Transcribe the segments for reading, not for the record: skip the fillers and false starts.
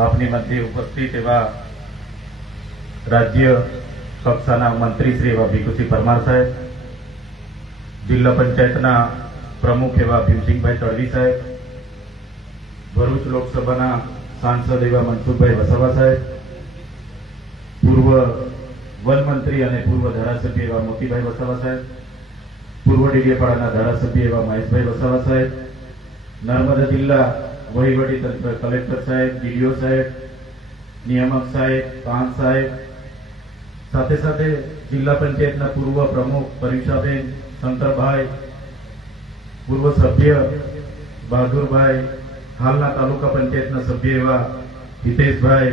આપની મધ્ય ઉપસ્થિત એવા રાજ્ય કક્ષાના મંત્રી શ્રી એવા ભીખુસિંહ પરમાર સાહેબ, જિલ્લા પંચાયતના પ્રમુખ એવા ભીમસિંહભાઈ તડવી સાહેબ, ભરૂચ લોકસભાના સાંસદ એવા મનસુખભાઈ વસાવા સાહેબ, પૂર્વ વન મંત્રી અને પૂર્વ ધારાસભ્ય એવા મોતીભાઈ વસાવા સાહેબ, પૂર્વ ડેડિયાપાડાના ધારાસભ્ય એવા મહેશભાઈ વસાવા સાહેબ, નર્મદા જિલ્લા વહીવટી તંત્ર કલેક્ટર સાહેબ, ડીડીઓ સાહેબ, નિયામક સાહેબ, પાંચ સાહેબ, સાથે સાથે જિલ્લા પંચાયતના પૂર્વ પ્રમુખ પરીક્ષાબેન, શંકરભાઈ, પૂર્વ સભ્ય બહાદુરભાઈ, હાલના તાલુકા પંચાયતના સભ્ય એવા હિતેશભાઈ,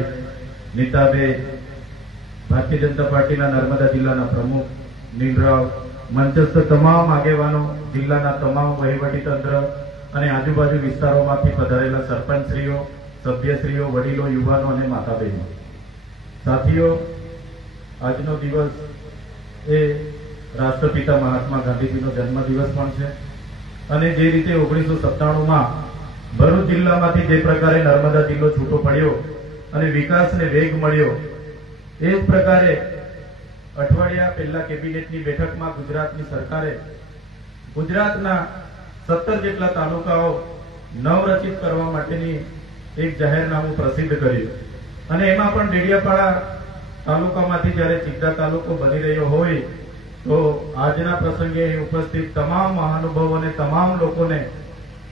નીતાબેન, ભારતીય જનતા પાર્ટીના નર્મદા જિલ્લાના પ્રમુખ નીલરાવ, મંચસ્થ તમામ આગેવાનો, જિલ્લાના તમામ વહીવટી તંત્ર અને આજુબાજુ વિસ્તારોમાંથી પધારેલા સરપંચશ્રીઓ, સભ્યશ્રીઓ, વડીલો, યુવાનો અને માતા બહેનો, સાથીઓ, આજનો દિવસ એ રાષ્ટ્રપિતા મહાત્મા ગાંધીજીનો જન્મદિવસ પણ છે અને જે રીતે 1997માં ભરૂચ જિલ્લામાંથી જે પ્રકારે નર્મદા જિલ્લો છૂટો પડ્યો અને વિકાસને વેગ મળ્યો, એ જ પ્રકારે અઠવાડિયા પહેલા કેબિનેટની બેઠકમાં ગુજરાતની સરકારે ગુજરાતના 17 જેટલા તાલુકાઓ નવરચિત કરવા માટેની એક જાહેરનામું પ્રસિદ્ધ કર્યું અને એમાં પણ ડેડિયાપાડા તાલુકામાંથી જ્યારે ચિત્તા તાલુકો બની રહ્યો હોય તો આજના પ્રસંગે અહીં ઉપસ્થિત તમામ મહાનુભાવોને, તમામ લોકોને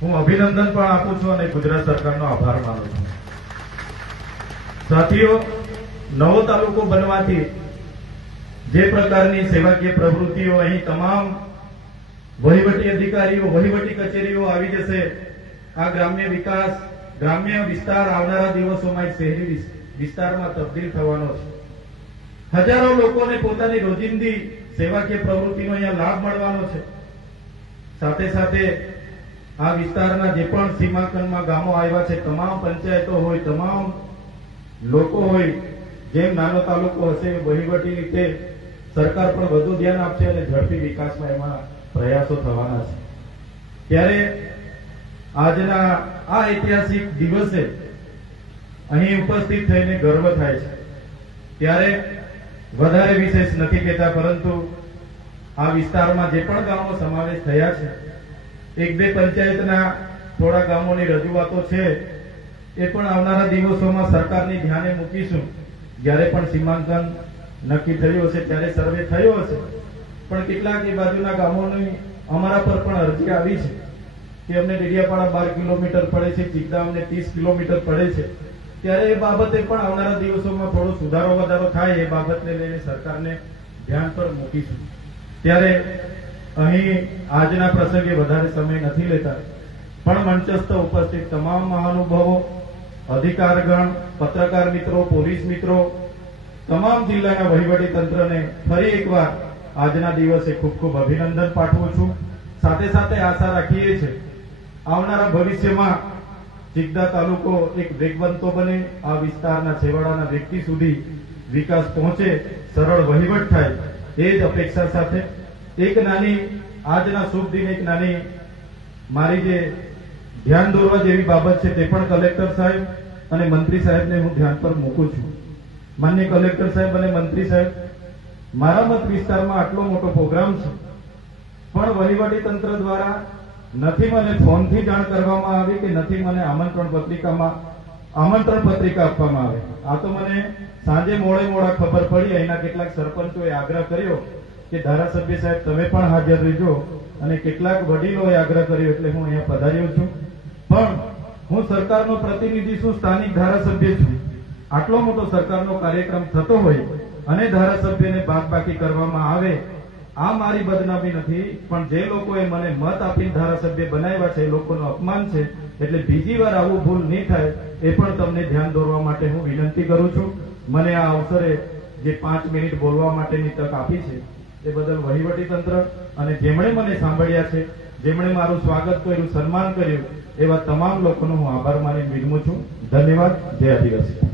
હું અભિનંદન પણ આપું છું અને ગુજરાત સરકારનો આભાર માનું છું. સાથીઓ, નવો તાલુકો બનવાથી જે પ્રકારની સેવાકીય પ્રવૃત્તિઓ અહીં તમામ વહીવટી અધિકારીઓ, વહીવટી કચેરીઓ આવી જશે, આ ગ્રામ્ય વિકાસ, ગ્રામ્ય વિસ્તાર આવનારા દિવસોમાં એક શહેરી વિસ્તારમાં તબદીલ થવાનો છે. હજારો લોકોને પોતાની રોજિંદી સેવાકીય પ્રવૃત્તિનો અહીંયા લાભ મળવાનો છે. સાથે સાથે આ વિસ્તારના જે પણ સીમાંકનમાં ગામો આવ્યા છે, તમામ પંચાયતો હોય, તમામ લોકો હોય, જેમ નાનો તાલુકો હશે વહીવટી રીતે સરકાર પણ વધુ ધ્યાન આપશે અને ઝડપી વિકાસમાં એમાં પ્રયાસો થવાના છે. ત્યારે આજના આ ઐતિહાસિક દિવસે અહીં ઉપસ્થિત થઈને ગર્વ થાય છે. ત્યારે વધારે વિશેષ નથી કહેતા, પરંતુ આ વિસ્તારમાં જે પણ ગામો સમાવેશ થયા છે, એક બે પંચાયતના થોડા ગામોની રજૂઆતો છે, એ પણ આવનારા દિવસોમાં સરકારની ધ્યાને મૂકીશું. જ્યારે પણ સીમાંકન નક્કી થયું હશે, ત્યારે સર્વે થયો હશે, પણ કેટલાક એ બાજુના ગામોની અમારા પર પણ અરજી આવી છે કે અમને ડેડિયાપાડા 12 કિલોમીટર પડે છે, ચિત્તા અમને 30 કિલોમીટર પડે છે. ત્યારે એ બાબતે પણ આવનારા દિવસોમાં થોડો સુધારો વધારો થાય, એ બાબતને લઈને સરકારને ધ્યાન પર મૂકીશું. ત્યારે અહીં આજના પ્રસંગે વધારે સમય નથી લેતા, પણ મંચસ્થ ઉપસ્થિત તમામ મહાનુભાવો, અધિકારગણ, પત્રકાર મિત્રો, પોલીસ મિત્રો, તમામ જિલ્લાના વહીવટી તંત્રને ફરી એકવાર આજના દિવસે ખૂબ ખૂબ અભિનંદન પાઠવું છું. સાથે સાથે આશા રાખીએ છીએ આવનારા ભવિષ્યમાં ચિત્તા તાલુકો એક વેગવંતો બને, આ વિસ્તારના છેવાડાના વ્યક્તિ સુધી વિકાસ પહોંચે, સરળ વહીવટ થાય, એ જ અપેક્ષા સાથે એક નાની આજના શુભ દિન એક નાની મારી જે ધ્યાન દોરવા જેવી બાબત છે, તે પણ કલેક્ટર સાહેબ અને મંત્રી સાહેબને હું ધ્યાન પર મૂકું છું. માનનીય કલેક્ટર સાહેબ અને મંત્રી સાહેબ, મારા મત વિસ્તારમાં આટલો મોટો પ્રોગ્રામ છે, પણ વહીવટી તંત્ર દ્વારા નથી મને ફોનથી જાણ કરવામાં આવી કે નથી મને આમંત્રણ પત્રિકા આપવામાં આવે. આ તો મને સાંજે મોડા ખબર પડી. અહીંના કેટલાક સરપંચોએ આગ્રહ કર્યો કે ધારાસભ્ય સાહેબ તમે પણ હાજર રહેજો, અને કેટલાક વડીલોએ આગ્રહ કર્યો, એટલે હું અહીંયા પધાર્યો છું. પણ હું સરકારનો પ્રતિનિધિ છું, સ્થાનિક ધારાસભ્ય છું. આટલો મોટો સરકારનો કાર્યક્રમ થતો હોય અને ધારાસભ્યને બાદબાકી કરવામાં આવે, આ મારી બદનામી નથી, પણ જે લોકોએ મને મત આપીને ધારાસભ્ય બનાવ્યા છે એ લોકોનું અપમાન છે. એટલે બીજી વાર આવું ભૂલ નહીં થાય, એ પણ તમને ધ્યાન દોરવા માટે હું વિનંતી કરું છું. મને આ અવસરે જે 5 મિનિટ બોલવા માટેની તક આપી છે, એ બદલ વહીવટી તંત્ર અને જેમણે મને સાંભળ્યા છે, જેમણે મારું સ્વાગત કર્યું, સન્માન કર્યું, એવા તમામ લોકોનો હું આભાર માની વિનમું છું. ધન્યવાદ. જય આદિવાસી.